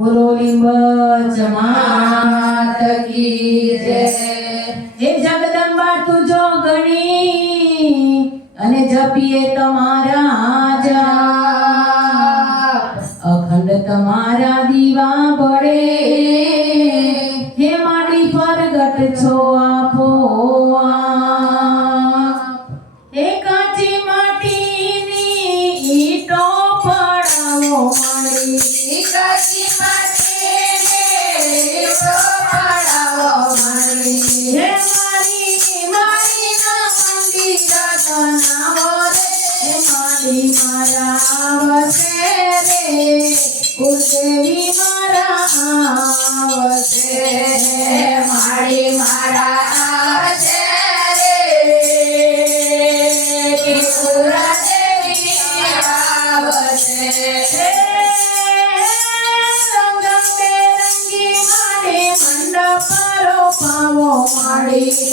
પુરોલિંબ જમાત કી જય. હે જગદંબા તુજો ગણી અને જપીએ તમારા જા. અખંડ તમારા કુલદેવી મારા આવશે મારી મારા આવશે. રે દેવી મંડપ માડી રંગબેરંગી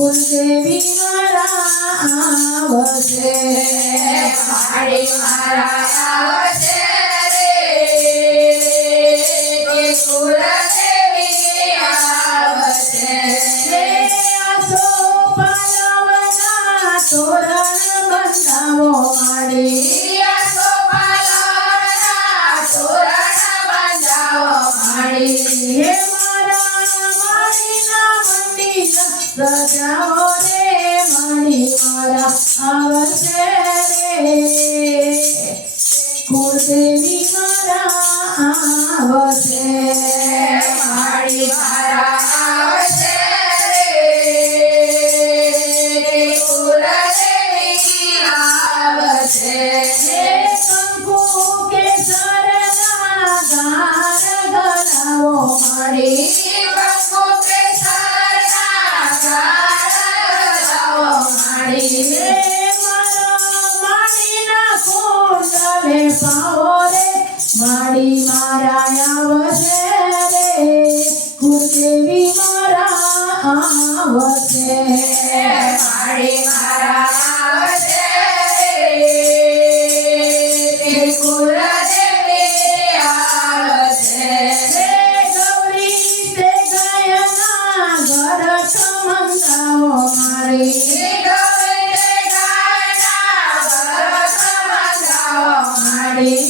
કુલદેવી મારા આવશે મારી મારા આવશે રે ત્રિપુરા દેવી આવશે આસો પાલવના તોરણ બંધાવો માડી હે મારા માડીના સજાવો રે માડી મારા આવશે રે માડી મારા આવશે રે કુળદેવી મારા આવશે મારી મારા આવશે કુલદેવી આવશે હે ગૌરી તે ગાયના ઘર ચમકાવો મારી મારી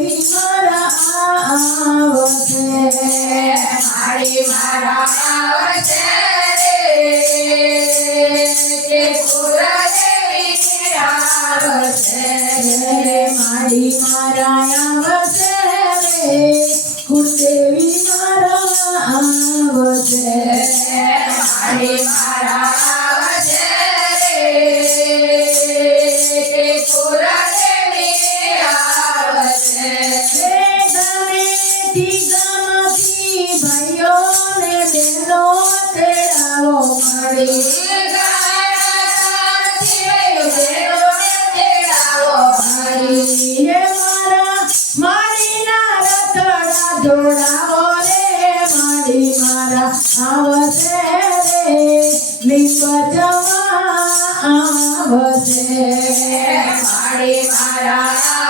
જોડાવો રે માડી મારા આવશે રે આવશે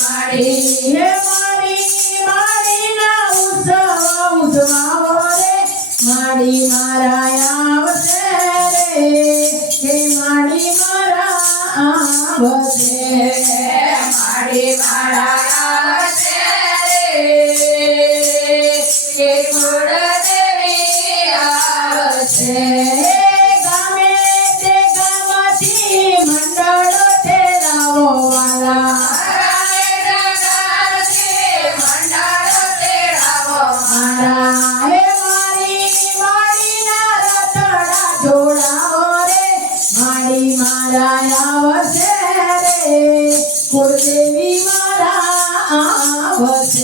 માડી હે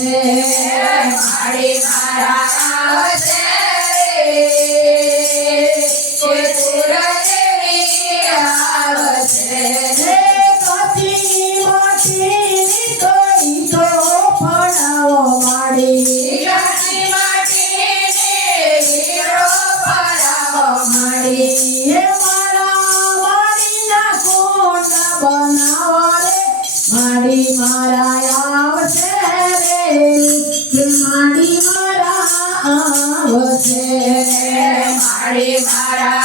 માડી મારા આવશે રે કે કુળદેવી આવશે હે કાચી માટીની કોઈ તો હે મારા મારા આવશે. રે કે માડી મારા આવશે મારી મારા